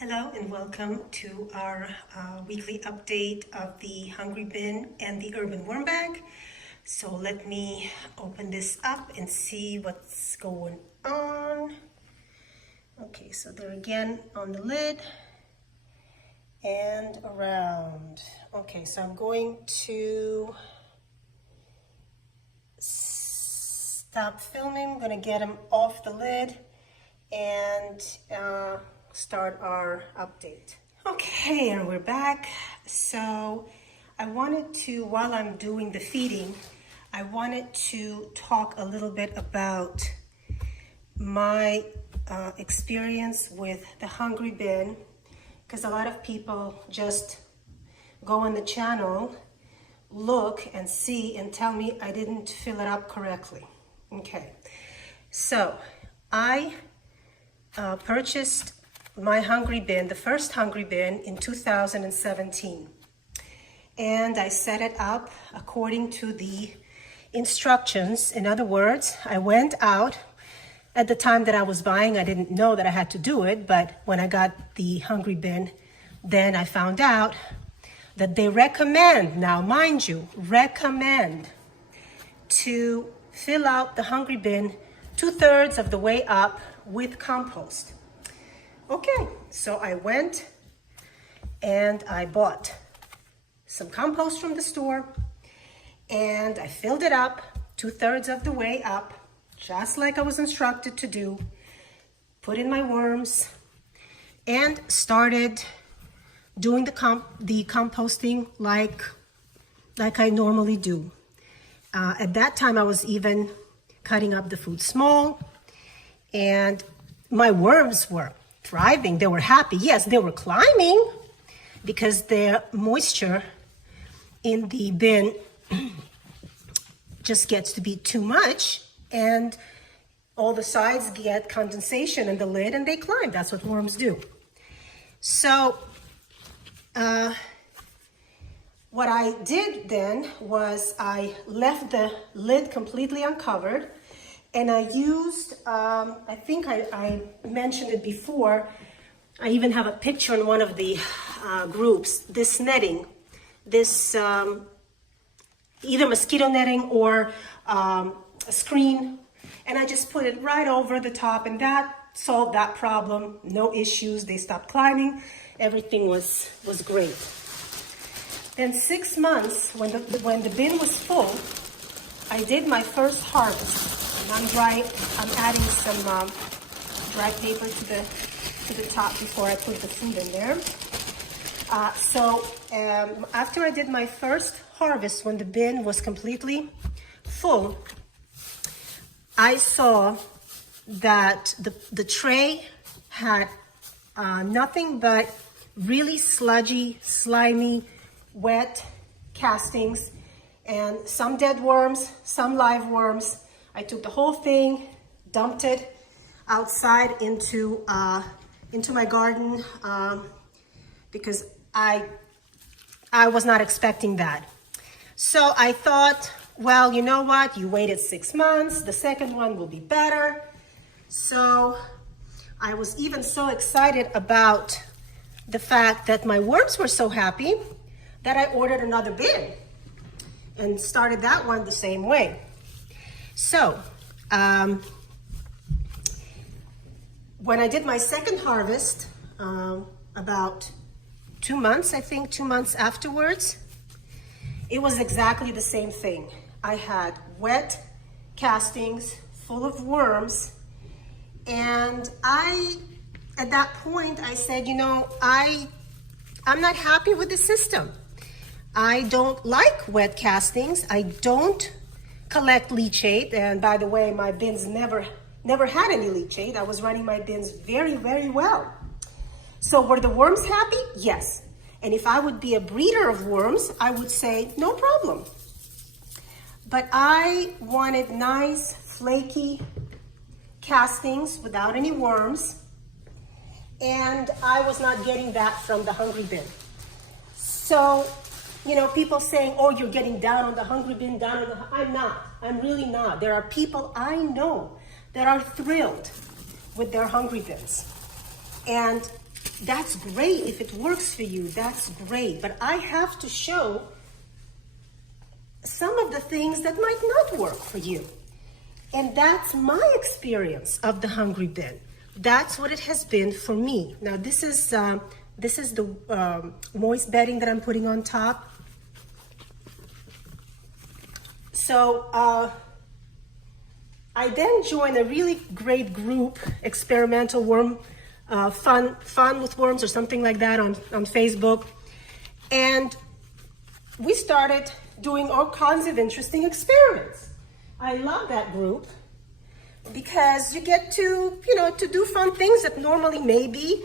Hello and welcome to our weekly update of the Hungry Bin and the Urban Worm Bag. So let me open this up and see what's going on. Okay, so they're again on the lid and around. Okay, so I'm going to stop filming. I'm gonna get them off the lid and start our update. Okay, and we're back. So I wanted to, while I'm doing the feeding, I wanted to talk a little bit about my experience with the Hungry Bin, because a lot of people just go on the channel, look and see and tell me I didn't fill it up correctly. Okay, so I purchased my Hungry Bin, the first Hungry Bin, in 2017. And I set it up according to the instructions. In other words, I went out. At the time that I was buying, I didn't know that I had to do it, but when I got the Hungry Bin, then I found out that they recommend, now mind you, recommend to fill out the Hungry Bin 2/3 of the way up with compost. Okay, so I went and I bought some compost from the store and I filled it up 2/3 of the way up, just like I was instructed to do, put in my worms and started doing the composting like I normally do. At that time, I was even cutting up the food small, and my worms were thriving. They were happy. Yes, they were climbing because the moisture in the bin just gets to be too much, and all the sides get condensation in the lid and they climb. That's what worms do. So what I did then was I left the lid completely uncovered, and I used, I think I mentioned it before, I even have a picture in one of the groups, this netting, this either mosquito netting or a screen, and I just put it right over the top, and that solved that problem. No issues, they stopped climbing, everything was great. Then 6 months, when the bin was full, I did my first harvest. I'm adding some dry paper to the top before I put the food in there. After I did my first harvest, when the bin was completely full, I saw that the tray had nothing but really sludgy, slimy, wet castings, and some dead worms, some live worms. I took the whole thing, dumped it outside into my garden because I was not expecting that. So I thought, well, you know what? You waited 6 months. The second one will be better. So I was even so excited about the fact that my worms were so happy that I ordered another bin and started that one the same way. So, when I did my second harvest, about 2 months, I think 2 months afterwards, it was exactly the same thing. I had wet castings full of worms, and at that point, I said, you know, I'm not happy with the system. I don't like wet castings. I don't collect leachate, and by the way, my bins never had any leachate. I was running my bins very, very well. So were the worms happy? Yes. And if I would be a breeder of worms, I would say no problem. But I wanted nice, flaky castings without any worms, and I was not getting that from the Hungry Bin. So, you know, people saying, oh, you're getting down on the Hungry Bin, I'm not. I'm really not. There are people I know that are thrilled with their Hungry Bins. And that's great. If it works for you, that's great. But I have to show some of the things that might not work for you. And that's my experience of the Hungry Bin. That's what it has been for me. Now this is the moist bedding that I'm putting on top. So I then joined a really great group, Experimental Worm, Fun with Worms or something like that on Facebook. And we started doing all kinds of interesting experiments. I love that group because you get to, to do fun things that normally maybe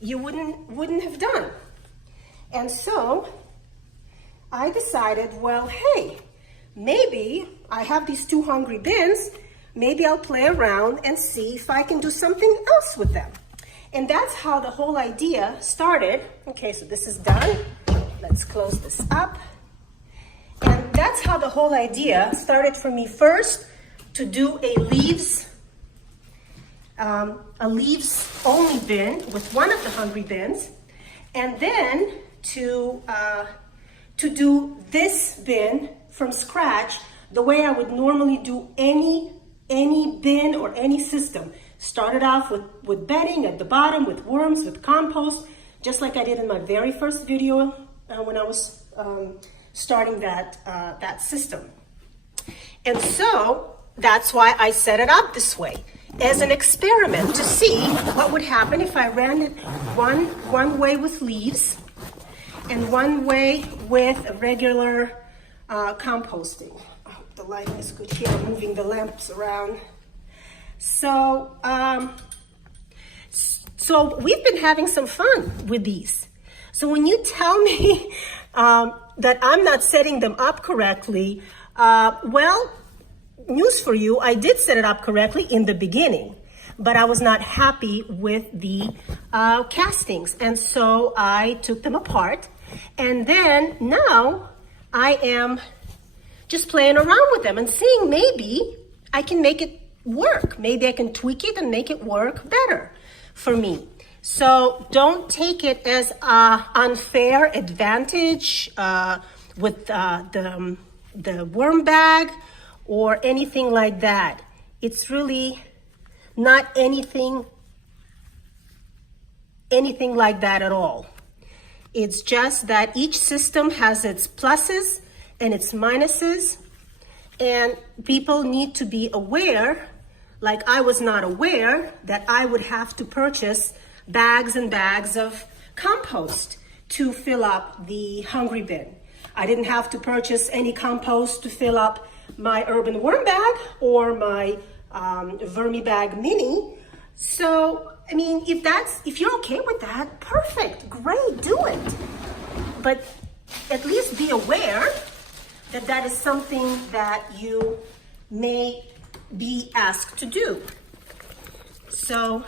you wouldn't have done. And so I decided, well, hey, maybe I have these 2 Hungry Bins. Maybe I'll play around and see if I can do something else with them. And that's how the whole idea started. Okay, so this is done. Let's close this up. And that's how the whole idea started for me. First, to do a leaves only bin with one of the Hungry Bins, and then to do this bin from scratch the way I would normally do any bin or any system. Started off with bedding at the bottom, with worms, with compost, just like I did in my very first video when I was starting that system. And so that's why I set it up this way, as an experiment to see what would happen if I ran it one way with leaves and one way with a regular composting. I hope the lighting is good here. I'm moving the lamps around. So we've been having some fun with these. So when you tell me that I'm not setting them up correctly, well, news for you, I did set it up correctly in the beginning, but I was not happy with the castings. And so I took them apart. And then now I am just playing around with them and seeing maybe I can make it work. Maybe I can tweak it and make it work better for me. So don't take it as an unfair advantage with the worm bag or anything like that. It's really not anything like that at all. It's just that each system has its pluses and its minuses, and people need to be aware, like I was not aware, that I would have to purchase bags and bags of compost to fill up the Hungry Bin. I didn't have to purchase any compost to fill up my urban worm bag or my Vermibag Mini. So, I mean, if you're okay with that, perfect, great, do it. But at least be aware that that is something that you may be asked to do. So,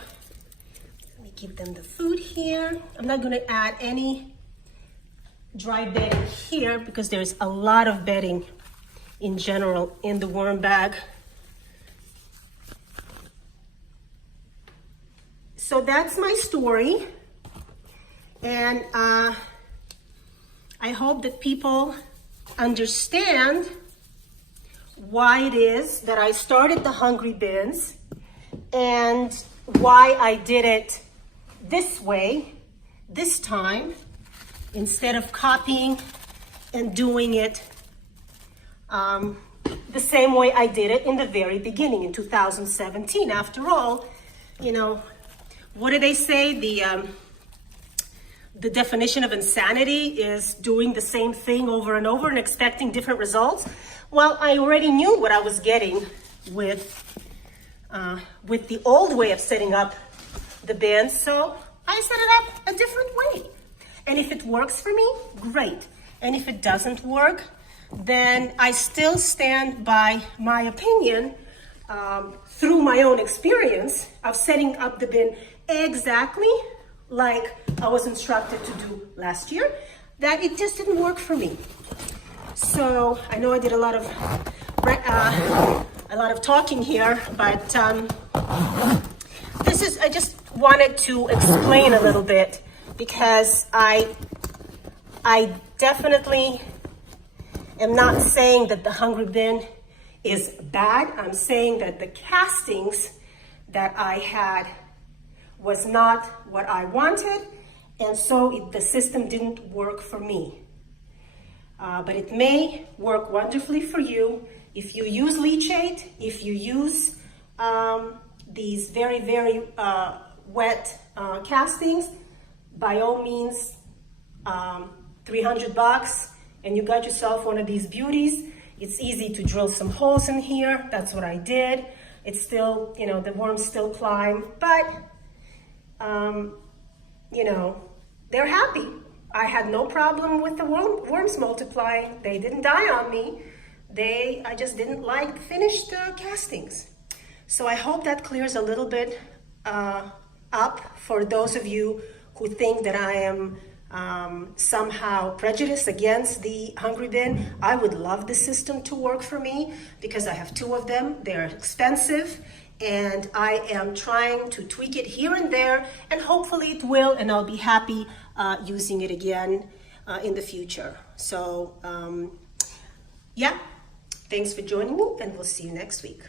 let me give them the food here. I'm not gonna add any dry bedding here because there's a lot of bedding in general in the worm bag. So that's my story, and I hope that people understand why it is that I started the Hungry Bins and why I did it this way, this time, instead of copying and doing it the same way I did it in the very beginning in 2017. After all, you know, what do they say? The definition of insanity is doing the same thing over and over and expecting different results. Well, I already knew what I was getting with the old way of setting up the bins, so I set it up a different way. And if it works for me, great. And if it doesn't work, then I still stand by my opinion through my own experience of setting up the bin exactly like I was instructed to do last year, that it just didn't work for me. So I know I did a lot of talking here, but this is, wanted to explain a little bit because I definitely am not saying that the Hungry Bin is bad. I'm saying that the castings that I had was not what I wanted, and so the system didn't work for me. But it may work wonderfully for you if you use leachate, if you use these very, very wet castings. By all means, $300, and you got yourself one of these beauties. It's easy to drill some holes in here. That's what I did. It's still, you know, the worms still climb, but you know, they're happy. I had no problem with the worms multiplying. They didn't die on me. I just didn't like the finished castings. So I hope that clears a little bit up for those of you who think that I am somehow prejudiced against the Hungry Bin. I would love the system to work for me because I have 2 of them. They're expensive, and I am trying to tweak it here and there, and hopefully it will, and I'll be happy using it again in the future. So yeah, thanks for joining me, and we'll see you next week.